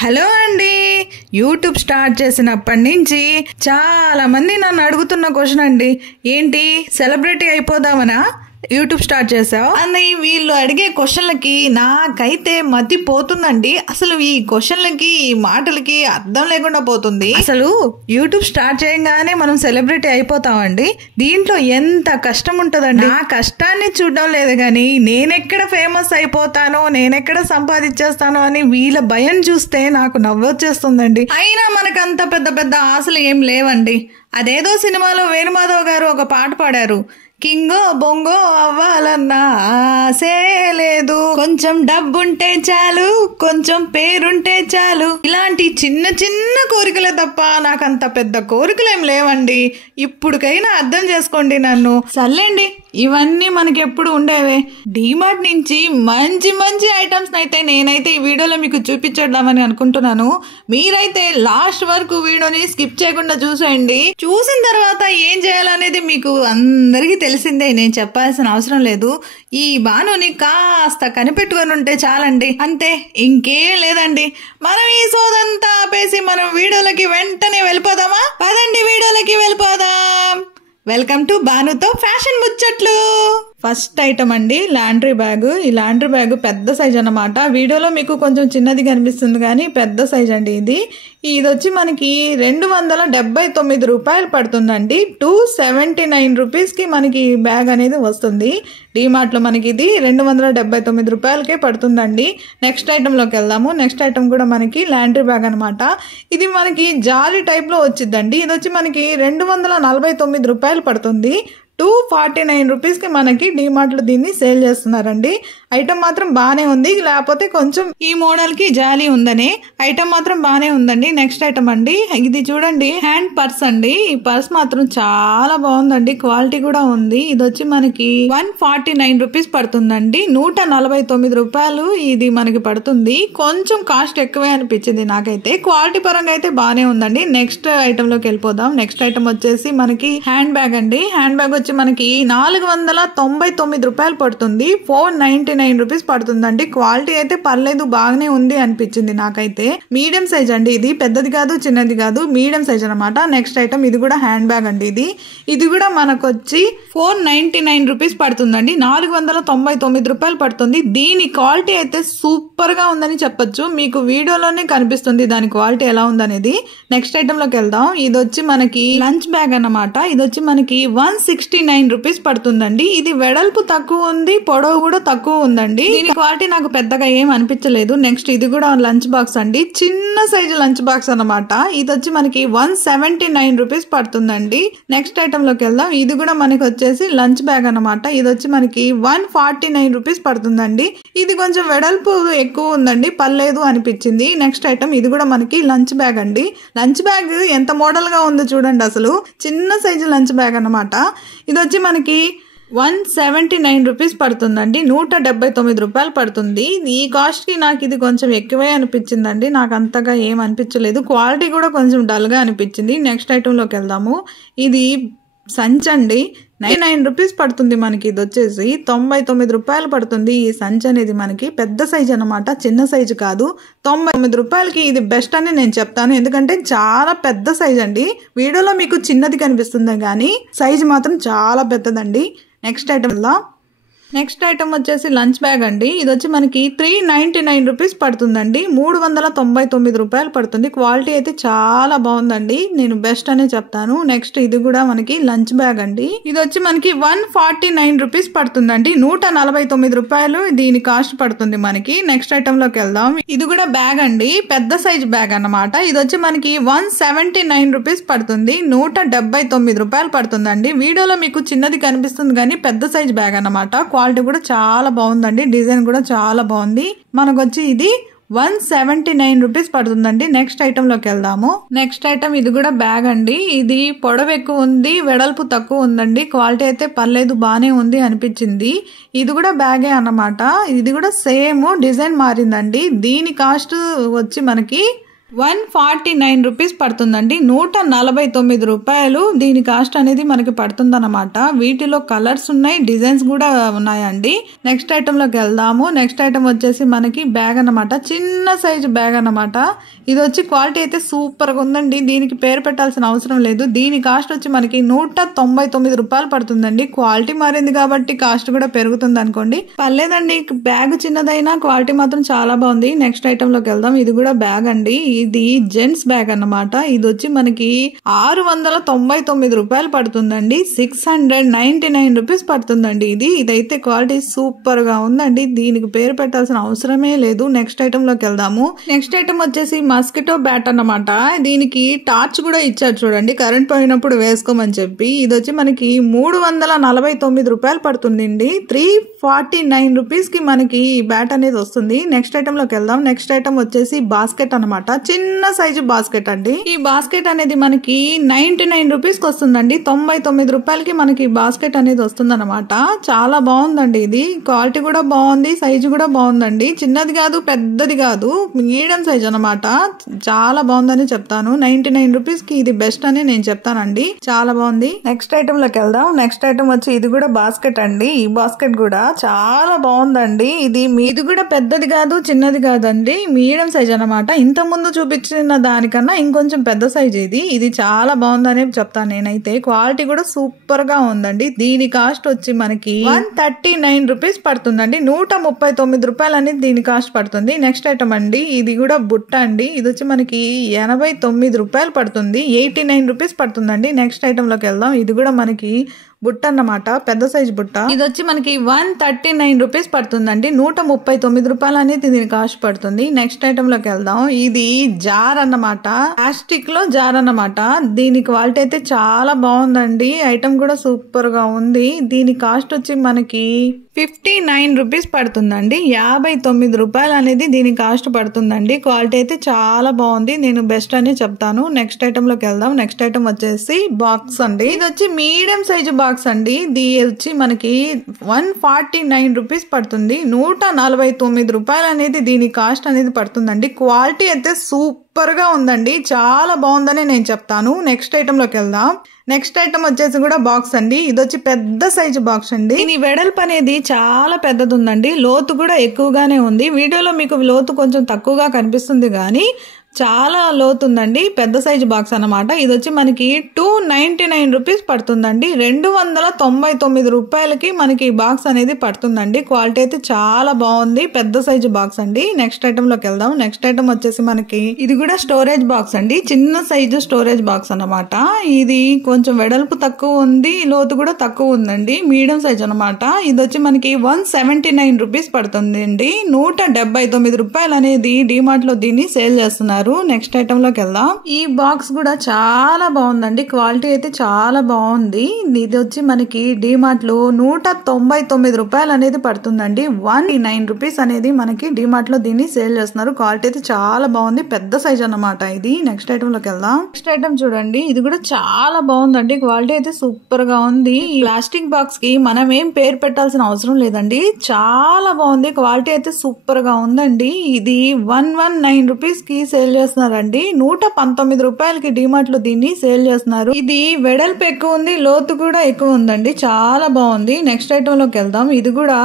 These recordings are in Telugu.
హలో అండి. యూట్యూబ్ స్టార్ట్ చేసినప్పటి నుంచి చాలా మంది నన్ను అడుగుతున్న క్వశ్చన్ అండి, ఏంటి సెలబ్రిటీ అయిపోదామనా యూట్యూబ్ స్టార్ట్ చేసావు అని వీళ్ళు అడిగే క్వశ్చన్లకి నాకైతే మతి పోతుందండి. అసలు ఈ క్వశ్చన్లకి ఈ మాటలకి అర్థం లేకుండా పోతుంది. అసలు యూట్యూబ్ స్టార్ట్ చేయగానే మనం సెలబ్రిటీ అయిపోతామండి. దీంట్లో ఎంత కష్టం ఉంటుందండి. నా కష్టాన్ని చూడడం లేదు కానీ నేనెక్కడ ఫేమస్ అయిపోతానో, నేనెక్కడ సంపాదించేస్తానో అని వీళ్ళ భయం చూస్తే నాకు నవ్వొచ్చేస్తుందండి. అయినా మనకు అంత పెద్ద పెద్ద ఆశలు ఏం లేవండి. అదేదో సినిమాలో వేణుమాధవ్ గారు ఒక పాట పాడారు, కింగో బొంగో అవ్వాలన్నా ఆసే లేదు, కొంచెం డబ్బుంటే చాలు, కొంచెం పేరుంటే చాలు. ఇలాంటి చిన్న చిన్న కోరికలే తప్ప నాకంత పెద్ద కోరికలు ఏం లేవండి. ఇప్పుడుకైనా అర్థం చేసుకోండి నన్ను. సర్లేండి, ఇవన్నీ మనకి ఎప్పుడు ఉండేవే. డీమార్ట్ నుంచి మంచి మంచి ఐటమ్స్ అయితే నేనైతే ఈ వీడియోలో మీకు చూపించేద్దామని అనుకుంటున్నాను. మీరైతే లాస్ట్ వరకు వీడియోని స్కిప్ చేయకుండా చూసేయండి. చూసిన తర్వాత ఏం చేయాలనేది మీకు అందరికీ తెలిసిందే, నేను చెప్పాల్సిన అవసరం లేదు. ఈ బానుని కాస్త కనిపెట్టుకొని ఉంటే చాలండి, అంతే, ఇంకేం లేదండి. మనం ఈ సోదంతా ఆపేసి మనం వీడియోలకి వెంటనే వెళ్ళిపోదామా? పదండి వీడియోలకి వెళ్ళిపోదాం. వెల్కమ్ టు బానుతో ఫ్యాషన్ ముచ్చట్లు. ఫస్ట్ ఐటమ్ అండి, లాండ్రీ బ్యాగ్. ఈ లాండ్రీ బ్యాగ్ పెద్ద సైజ్ అన్నమాట. వీడియోలో మీకు కొంచెం చిన్నది కనిపిస్తుంది కానీ పెద్ద సైజ్ అండి ఇది. ఇది వచ్చి మనకి 279 రూపాయలు పడుతుందండి. 279 రూపీస్కి మనకి బ్యాగ్ అనేది వస్తుంది. డీమార్ట్లో మనకి ఇది 279 రూపాయలకే పడుతుందండి. నెక్స్ట్ ఐటెంలోకి వెళ్దాము. నెక్స్ట్ ఐటమ్ కూడా మనకి లాండ్రీ బ్యాగ్ అనమాట. ఇది మనకి జాలీ టైప్లో వచ్చిందండి. ఇది వచ్చి మనకి 249 రూపాయలు పడుతుంది. 249 రూపీస్కి మనకి డీమార్ట్లో దీన్ని సేల్ చేస్తున్నారండి. ఐటమ్ మాత్రం బాగానే ఉంది, లేకపోతే కొంచెం ఈ మోడల్కి జాలీ ఉందని. ఐటమ్ మాత్రం బాగానే ఉందండి. నెక్స్ట్ ఐటమ్ అండి, ఇది చూడండి, హ్యాండ్ పర్స్ అండి. ఈ పర్స్ మాత్రం చాలా బాగుందండి, క్వాలిటీ కూడా ఉంది. ఇది వచ్చి మనకి 149 రూపీస్ పడుతుందండి. 149 రూపాయలు ఇది మనకి పడుతుంది. కొంచెం కాస్ట్ ఎక్కువే అనిపించింది నాకైతే. క్వాలిటీ పరంగా అయితే బాగానే ఉందండి. నెక్స్ట్ ఐటెంలోకి వెళ్ళిపోదాం. నెక్స్ట్ ఐటమ్ వచ్చేసి మనకి హ్యాండ్ బ్యాగ్ అండి. హ్యాండ్ బ్యాగ్ వచ్చి మనకి 499 రూపాయలు పడుతుంది. 499 రూపీస్ పడుతుందండి. క్వాలిటీ అయితే పర్లేదు, బాగానే ఉంది అనిపించింది నాకైతే. మీడియం సైజ్ అండి ఇది, పెద్దది కాదు చిన్నది కాదు, మీడియం సైజ్ అనమాట. నెక్స్ట్ ఐటమ్, ఇది కూడా హ్యాండ్ బ్యాగ్ అండి. ఇది కూడా మనకు వచ్చి 499 రూపీస్ పడుతుందండి. 499 రూపాయలు పడుతుంది. దీని క్వాలిటీ అయితే సూపర్ గా ఉందని చెప్పొచ్చు. మీకు వీడియోలోనే కనిపిస్తుంది దాని క్వాలిటీ ఎలా ఉందనేది. నెక్స్ట్ ఐటమ్ లోకి వెళ్దాం. ఇది వచ్చి మనకి లంచ్ బ్యాగ్ అన్నమాట. ఇది వచ్చి మనకి 169 రూపీస్ పడుతుందండి. ఇది వెడల్పు తక్కువ ఉంది, పొడవు కూడా తక్కువ ఉందండి. దీని క్వాలిటీ నాకు పెద్దగా ఏం అనిపించలేదు. నెక్స్ట్ ఇది కూడా లంచ్ బాక్స్ అండి, చిన్న సైజు లంచ్ బాక్స్ అన్నమాట. ఇది వచ్చి మనకి 179 రూపీస్ పడుతుందండి. నెక్స్ట్ ఐటమ్ లోకి వెళ్దాం. ఇది కూడా మనకి వచ్చేసి లంచ్ బ్యాగ్ అన్నమాట. ఇది వచ్చి మనకి 149 రూపీస్ పడుతుందండి. ఇది కొంచెం వెడల్పు ఎక్కువ ఉందండి, పర్లేదు అనిపించింది. నెక్స్ట్ ఐటమ్, ఇది కూడా మనకి లంచ్ బ్యాగ్ అండి. లంచ్ బ్యాగ్ ఎంత మోడల్ గా ఉందో చూడండి, అసలు చిన్న సైజు లంచ్ బ్యాగ్ అన్నమాట. ఇది వచ్చి మనకి 179 రూపీస్ పడుతుందండి. 179 రూపాయలు పడుతుంది. ఈ కాస్ట్ కి నాకు ఇది కొంచెం ఎక్కువే అనిపించిందండి. నాకు అంతగా ఏం అనిపించలేదు. క్వాలిటీ కూడా కొంచెం డల్ గా అనిపించింది. నెక్స్ట్ ఐటమ్ లోకి వెళ్దాము. ఇది సంచి అండి. 99 రూపీస్ పడుతుంది మనకి. ఇది వచ్చేసి 99 రూపాయలు పడుతుంది. ఈ సంచి అనేది మనకి పెద్ద సైజ్ అనమాట, చిన్న సైజు కాదు. 99 రూపాయలకి ఇది బెస్ట్ అని నేను చెప్తాను, ఎందుకంటే చాలా పెద్ద సైజ్ అండి. వీడియోలో మీకు చిన్నది కనిపిస్తుంది కానీ సైజు మాత్రం చాలా పెద్దదండి. నెక్స్ట్ ఐటమ్ వెళ్దాం. నెక్స్ట్ ఐటమ్ వచ్చేసి లంచ్ బ్యాగ్ అండి. ఇది వచ్చి మనకి 399 రూపీస్ పడుతుందండి. 399 రూపాయలు పడుతుంది. క్వాలిటీ అయితే చాలా బాగుందండి, నేను బెస్ట్ అనే చెప్తాను. నెక్స్ట్ ఇది కూడా మనకి లంచ్ బ్యాగ్ అండి. ఇది వచ్చి మనకి 149 రూపీస్ పడుతుందండి. 149 రూపాయలు దీని కాస్ట్ పడుతుంది మనకి. నెక్స్ట్ ఐటమ్ లోకి వెళ్దాం. ఇది కూడా బ్యాగ్ అండి, పెద్ద సైజ్ బ్యాగ్ అన్నమాట. ఇది వచ్చి మనకి 179 రూపీస్ పడుతుంది. 179 రూపాయలు పడుతుందండి. వీడియోలో మీకు చిన్నది కనిపిస్తుంది కానీ పెద్ద సైజ్ బ్యాగ్ అన్నమాట. క్వాలిటీ కూడా చాలా బాగుందండి, డిజైన్ కూడా చాలా బాగుంది. మనకు వచ్చి ఇది 179 రూపీస్ పడుతుందండి. నెక్స్ట్ ఐటమ్ లోకి వెళ్దాము. నెక్స్ట్ ఐటమ్, ఇది కూడా బ్యాగ్ అండి. ఇది పొడవు ఎక్కువ ఉంది, వెడల్పు తక్కువ ఉందండి. క్వాలిటీ అయితే పర్లేదు, బాగానే ఉంది అనిపించింది. ఇది కూడా బ్యాగే అన్నమాట. ఇది కూడా సేమ్ డిజైన్ మారిందండి. దీని కాస్ట్ వచ్చి మనకి 149 రూపీస్ పడుతుందండి. 149 రూపాయలు దీని కాస్ట్ అనేది మనకి పడుతుందన్నమాట. వీటిలో కలర్స్ ఉన్నాయి, డిజైన్స్ కూడా ఉన్నాయండి. నెక్స్ట్ ఐటమ్ లోకి వెళ్దాము. నెక్స్ట్ ఐటమ్ వచ్చేసి మనకి బ్యాగ్ అన్నమాట, చిన్న సైజ్ బ్యాగ్ అన్నమాట. ఇది వచ్చి క్వాలిటీ అయితే సూపర్ గా ఉందండి. దీనికి పేరు పెట్టాల్సిన అవసరం లేదు. దీని కాస్ట్ వచ్చి మనకి 199 రూపాయలు పడుతుందండి. క్వాలిటీ మారింది కాబట్టి కాస్ట్ కూడా పెరుగుతుంది అనుకోండి, పర్లేదండి. బ్యాగ్ చిన్నదైనా క్వాలిటీ మాత్రం చాలా బాగుంది. నెక్స్ట్ ఐటమ్ లోకి వెళ్దాం. ఇది కూడా బ్యాగ్ అండి. ఇది జెంట్స్ బ్యాగ్ అన్నమాట. ఇది వచ్చి మనకి 699 రూపాయలు పడుతుందండి. 699 రూపీస్ పడుతుందండి. ఇదైతే క్వాలిటీ సూపర్ గా ఉందండి. దీనికి పేరు పెట్టాల్సిన అవసరమే లేదు. నెక్స్ట్ ఐటమ్ లోకి వెళ్దాము. నెక్స్ట్ ఐటమ్ వచ్చేసి మస్కిటో బ్యాట్ అన్నమాట. దీనికి టార్చ్ కూడా ఇచ్చారు చూడండి, కరెంట్ పోయినప్పుడు వేసుకోమని చెప్పి. ఇది వచ్చి మనకి 349 రూపాయలు పడుతుందండి. 349 రూపీస్ కి మనకి ఈ బ్యాట్ అనేది వస్తుంది. నెక్స్ట్ ఐటమ్ లోకి వెళ్దాం. నెక్స్ట్ ఐటమ్ వచ్చేసి బాస్కెట్ అన్నమాట, చిన్న సైజు బాస్కెట్ అండి. ఈ బాస్కెట్ అనేది మనకి 99 రూపీస్ కి వస్తుందండి. 99 రూపాయలకి మనకి బాస్కెట్ అనేది వస్తుంది అనమాట. చాలా బాగుందండి. ఇది క్వాలిటీ కూడా బాగుంది, సైజు కూడా బాగుందండి. చిన్నది కాదు, పెద్దది కాదు, మీడియం సైజ్ అన్నమాట. చాలా బాగుందని చెప్తాను. 99 రూపీస్ కి ఇది బెస్ట్ అని నేను చెప్తానండి. చాలా బాగుంది. నెక్స్ట్ ఐటమ్ లోకి వెళ్దాం. నెక్స్ట్ ఐటమ్ వచ్చి ఇది కూడా బాస్కెట్ అండి. ఈ బాస్కెట్ కూడా చాలా బాగుందండి. ఇది కూడా పెద్దది కాదు, చిన్నది కాదండి, మీడియం సైజ్ అన్నమాట. ఇంత ముందు చూపించిన దానికన్నా ఇంకొంచెం పెద్ద సైజ్ ఇది చాలా బాగుందని చెప్తాను నేనైతే. క్వాలిటీ కూడా సూపర్ గా ఉందండి. దీని కాస్ట్ వచ్చి మనకి 139 రూపీస్ పడుతుందండి. 139 రూపాయలు అనేది దీని కాస్ట్ పడుతుంది. నెక్స్ట్ ఐటమ్ అండి. ఇది కూడా బుట్ట అండి. ఇది వచ్చి మనకి 89 రూపాయలు పడుతుంది. 89 రూపీస్ పడుతుందండి. నెక్స్ట్ ఐటమ్ లోకి వెళ్దాం. ఇది కూడా మనకి బుట్ట అన్నమాట, పెద్ద సైజ్ బుట్ట. ఇది వచ్చి మనకి 139 రూపీస్ పడుతుందండి. 139 రూపాయలు అనేది దీని కాస్ట్ పడుతుంది. నెక్స్ట్ ఐటమ్ లోకి వెళ్దాం. ఇది జార్ అన్నమాట, ప్లాస్టిక్ లో జార్ అన్నమాట. దీని క్వాలిటీ అయితే చాలా బాగుందండి. ఐటమ్ కూడా సూపర్ గా ఉంది. దీని కాస్ట్ వచ్చి మనకి 59 రూపీస్ పడుతుందండి. 59 రూపాయలు అనేది దీని కాస్ట్ పడుతుందండి. క్వాలిటీ అయితే చాలా బాగుంది. నేను బెస్ట్ అని చెప్తాను. నెక్స్ట్ ఐటమ్ లోకి వెళ్దాం. నెక్స్ట్ ఐటమ్ వచ్చేసి బాక్స్ అండి. ఇది వచ్చి మీడియం సైజు బాక్స్ అండి. ఇది వచ్చి మనకి 149 రూపీస్ పడుతుంది. 149 రూపాయలు అనేది దీని కాస్ట్ అనేది పడుతుందండి. క్వాలిటీ అయితే సూపర్ గా ఉందండి. చాలా బాగుందని నేను చెప్తాను. నెక్స్ట్ ఐటమ్ లోకి వెళ్దాం. నెక్స్ట్ ఐటమ్ వచ్చేసి కూడా బాక్స్ అండి. ఇది వచ్చి పెద్ద సైజు బాక్స్ అండి. దీని వెడల్పు అనేది చాలా పెద్దది ఉందండి. లోతు కూడా ఎక్కువగానే ఉంది. వీడియోలో మీకు లోతు కొంచెం తక్కువగా కనిపిస్తుంది కానీ చాలా లోతుందండి. పెద్ద సైజు బాక్స్ అన్నమాట. ఇది వచ్చి మనకి 299 రూపీస్ పడుతుందండి. 299 రూపాయలకి మనకి బాక్స్ అనేది పడుతుందండి. క్వాలిటీ అయితే చాలా బాగుంది. పెద్ద సైజు బాక్స్ అండి. నెక్స్ట్ ఐటమ్ లోకి వెళ్దాం. నెక్స్ట్ ఐటమ్ వచ్చేసి మనకి ఇది కూడా స్టోరేజ్ బాక్స్ అండి. చిన్న సైజు స్టోరేజ్ బాక్స్ అన్నమాట. ఇది కొంచెం వెడల్పు తక్కువ ఉంది, లోతు కూడా తక్కువ ఉందండి. మీడియం సైజ్ అన్నమాట. ఇది వచ్చి మనకి 179 రూపీస్ పడుతుంది అండి. 179 రూపాయలు అనేది డిమార్ట్ లో దీన్ని సేల్ చేస్తున్నారు. నెక్స్ట్ ఐటమ్ లోకి వెళ్దాం. ఈ బాక్స్ కూడా చాలా బాగుందండి. క్వాలిటీ అయితే చాలా బాగుంది. ఇది వచ్చి మనకి డిమార్ట్ లో 199 రూపాయలు అనేది పడుతుందండి. 109 రూపీస్ అనేది మనకి డిమార్ట్ లో దీన్ని సేల్ చేస్తున్నారు. క్వాలిటీ అయితే చాలా బాగుంది. పెద్ద సైజ్ అన్నమాట ఇది. నెక్స్ట్ ఐటమ్ లోకి వెళ్దాం. నెక్స్ట్ ఐటమ్ చూడండి. ఇది కూడా చాలా బాగుందండి. క్వాలిటీ అయితే సూపర్ గా ఉంది. ఈ ప్లాస్టిక్ బాక్స్ కి మనం ఏం పేరు పెట్టాల్సిన అవసరం లేదండి. చాలా బాగుంది. క్వాలిటీ అయితే సూపర్ గా ఉందండి. ఇది 119 రూపీస్ కి సేల్ చేస్తున్నారండి. 119 రూపాయలకి డిమార్ట్ లో దీన్ని సేల్ చేస్తున్నారు. ఇది వెడల్పు ఎక్కువ ఉంది, లోతు కూడా ఎక్కువ ఉందండి. చాలా బాగుంది. నెక్స్ట్ ఐటమ్ లోకి వెళ్దాం. ఇది కూడా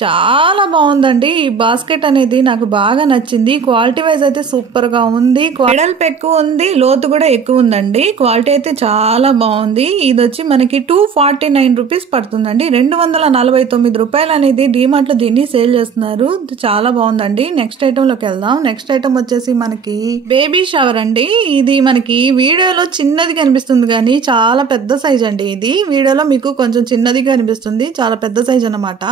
చాలా బాగుందండి. ఈ బాస్కెట్ అనేది నాకు బాగా నచ్చింది. క్వాలిటీ వైజ్ అయితే సూపర్ గా ఉంది. వెడల్పు ఎక్కువ ఉంది, లోతు కూడా ఎక్కువ ఉందండి. క్వాలిటీ అయితే చాలా బాగుంది. ఇది వచ్చి మనకి 249 రూపీస్ పడుతుందండి. 249 రూపాయలు అనేది డిమార్ట్ లో దీన్ని సేల్ చేస్తున్నారు. చాలా బాగుందండి. నెక్స్ట్ ఐటమ్ లోకి వెళ్దాం. నెక్స్ట్ ఐటమ్ వచ్చేసి మనకి బేబీ షవర్ అండి. ఇది మనకి వీడియోలో చిన్నది కనిపిస్తుంది కానీ చాలా పెద్ద సైజ్ అండి. ఇది వీడియోలో మీకు కొంచెం చిన్నదిగా కనిపిస్తుంది, చాలా పెద్ద సైజ్ అన్నమాట.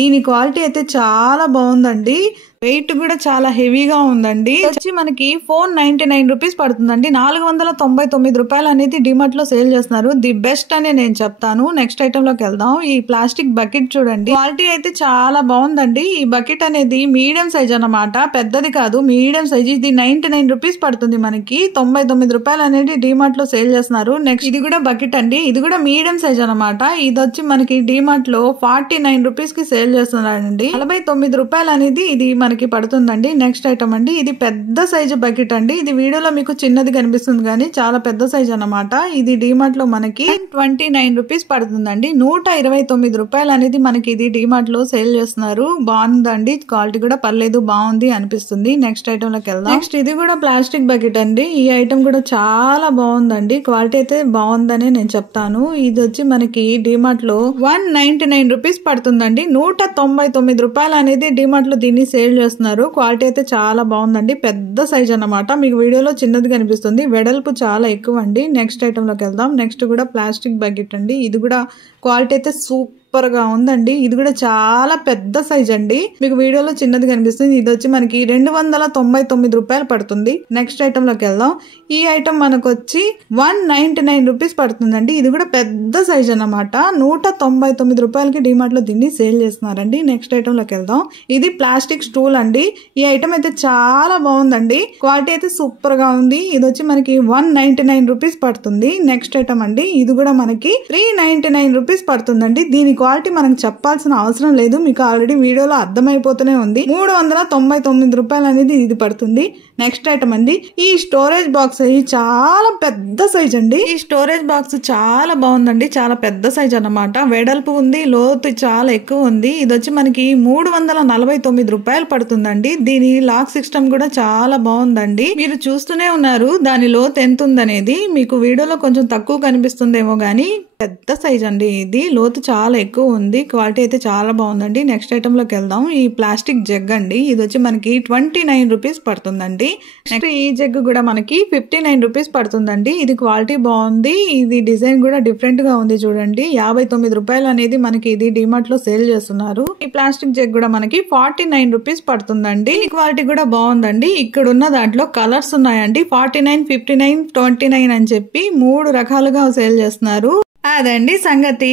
దీని క్వాలిటీ అయితే చాలా బాగుందండి. వెయిట్ కూడా చాలా హెవీగా ఉందండి. వచ్చి మనకి 499 రూపీస్ పడుతుందండి. 499 రూపాయలు అనేది డిమార్ట్ లో సేల్ చేస్తున్నారు. ది బెస్ట్ అని నేను చెప్తాను. నెక్స్ట్ ఐటమ్ లోకి వెళ్దాం. ఈ ప్లాస్టిక్ బకెట్ చూడండి. క్వాలిటీ అయితే చాలా బాగుందండి. ఈ బకెట్ అనేది మీడియం సైజ్ అన్నమాట, పెద్దది కాదు, మీడియం సైజ్. ఇది 99 రూపీస్ పడుతుంది. మనకి 99 రూపాయలు అనేది డిమార్ట్ లో సేల్ చేస్తున్నారు. నెక్స్ట్ ఇది కూడా బకెట్ అండి. ఇది కూడా మీడియం సైజ్ అన్నమాట. ఇది వచ్చి మనకి డిమార్ట్ లో 49 రూపీస్ కి సేల్ చేస్తున్నారండి. 49 రూపాయలు అనేది ఇది మనకి పడుతుందండి. నెక్స్ట్ ఐటమ్ అండి, ఇది పెద్ద సైజు బకెట్ అండి. ఇది వీడియోలో మీకు చిన్నది కనిపిస్తుంది కానీ చాలా పెద్ద సైజు అన్నమాట. ఇది డిమార్ట్ లో మనకి 29 రూపీస్ పడుతుందండి. 129 రూపాయలు అనేది మనకి ఇది డిమార్ట్ లో సేల్ చేస్తున్నారు. బాగుందండి, క్వాలిటీ కూడా పర్లేదు, బాగుంది అనిపిస్తుంది. నెక్స్ట్ ఐటమ్ లోకి వెళ్దాం. నెక్స్ట్ ఇది కూడా ప్లాస్టిక్ బకెట్ అండి. ఈ ఐటమ్ కూడా చాలా బాగుందండి, క్వాలిటీ అయితే బాగుందనే నేను చెప్తాను. ఇది వచ్చి మనకి డిమార్ట్ లో 199 రూపీస్ పడుతుందండి. 199 రూపాయలు అనేది డిమార్ట్ లో దీన్ని సేల్ చేస్తున్నారు. క్వాలిటీ అయితే చాలా బాగుందండి, పెద్ద సైజ్ అన్నమాట. మీకు వీడియోలో చిన్నది కనిపిస్తుంది, వెడల్పు చాలా ఎక్కువ అండి. నెక్స్ట్ ఐటమ్ లోకి వెళ్దాం. నెక్స్ట్ కూడా ప్లాస్టిక్ బకెట్ అండి. ఇది కూడా క్వాలిటీ అయితే సూపర్ గా ఉందండి. ఇది కూడా చాలా పెద్ద సైజ్ అండి. మీకు వీడియోలో చిన్నది కనిపిస్తుంది. ఇది వచ్చి మనకి 299 రూపాయలు పడుతుంది. నెక్స్ట్ ఐటమ్ లోకి వెళ్దాం. ఈ ఐటమ్ మనకు వచ్చి 199 రూపీస్ పడుతుందండి. ఇది కూడా పెద్ద సైజ్ అన్నమాట. 199 రూపాయలకి డిమార్ట్ లో దీన్ని సేల్ చేస్తున్నారండి. నెక్స్ట్ ఐటమ్ లోకి వెళ్దాం. ఇది ప్లాస్టిక్ స్టూల్ అండి. ఈ ఐటమ్ అయితే చాలా బాగుందండి, క్వాలిటీ అయితే సూపర్ గా ఉంది. ఇది వచ్చి మనకి 199 రూపీస్ పడుతుంది. నెక్స్ట్ ఐటమ్ అండి, ఇది కూడా మనకి 399 రూపీస్ పడుతుందండి. దీని క్వాలిటీ మనకు చెప్పాల్సిన అవసరం లేదు, మీకు ఆల్రెడీ వీడియోలో అర్థమైపోతూనే ఉంది. 399 రూపాయలు అనేది ఇది పడుతుంది. నెక్స్ట్ ఐటమ్ అండి, ఈ స్టోరేజ్ బాక్స్ చాలా పెద్ద సైజ్ అండి. ఈ స్టోరేజ్ బాక్స్ చాలా బాగుందండి, చాలా పెద్ద సైజ్ అన్నమాట. వెడల్పు ఉంది, లోతు చాలా ఎక్కువ ఉంది. ఇది వచ్చి మనకి 349 రూపాయలు పడుతుందండి. దీని లాక్ సిస్టమ్ కూడా చాలా బాగుందండి. మీరు చూస్తూనే ఉన్నారు దాని లోతు ఎంత ఉందనేది. మీకు వీడియోలో కొంచెం తక్కువ కనిపిస్తుందేమో గానీ పెద్ద సైజ్ అండి. ఇది లోతు చాలా ఎక్కువ ఉంది, క్వాలిటీ అయితే చాలా బాగుందండి. నెక్స్ట్ ఐటమ్ లోకి వెళ్దాం. ఈ ప్లాస్టిక్ జగ్ అండి. ఇది వచ్చి మనకి 29 రూపీస్ పడుతుందండి. నెక్స్ట్ ఈ జగ్ కూడా మనకి 59 రూపీస్ పడుతుందండి. ఇది క్వాలిటీ బాగుంది, ఇది డిజైన్ కూడా డిఫరెంట్ గా ఉంది చూడండి. 59 రూపాయలు అనేది మనకి ఇది డిమార్ట్ లో సేల్ చేస్తున్నారు. ఈ ప్లాస్టిక్ జగ్ కూడా మనకి 49 రూపీస్ పడుతుందండి. ఈ క్వాలిటీ కూడా బాగుందండి. ఇక్కడ ఉన్న దాంట్లో కలర్స్ ఉన్నాయండి. 49, 59, 29 అని చెప్పి 3 రకాలుగా సేల్ చేస్తున్నారు. అదండి సంగతి.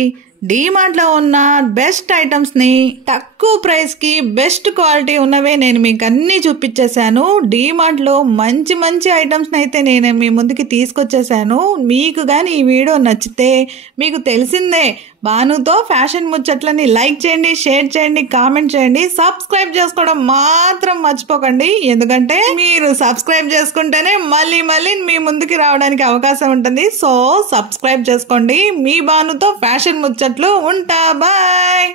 డిమార్ట్ లో ఉన్న బెస్ట్ ఐటమ్స్ ని తక్కువ ప్రైస్ కి బెస్ట్ క్వాలిటీ ఉన్నవే నేను మీకు అన్ని చూపించేశాను. డిమార్ట్ లో మంచి మంచి ఐటమ్స్ అయితే నేను మీ ముందుకి తీసుకొచ్చేసాను. మీకు గాని ఈ వీడియో నచ్చితే, మీకు తెలిసిందే భానుతో ఫ్యాషన్ ముచ్చట్లని లైక్ చేయండి, షేర్ చేయండి, కామెంట్ చేయండి, సబ్స్క్రైబ్ చేసుకోవడం మాత్రం మర్చిపోకండి. ఎందుకంటే మీరు సబ్స్క్రైబ్ చేసుకుంటేనే మళ్ళీ మీ ముందుకి రావడానికి అవకాశం ఉంటుంది. సో సబ్స్క్రైబ్ చేసుకోండి. మీ భానుతో ఫ్యాషన్ ముచ్చట్లు. ఉంటా, బాయ్.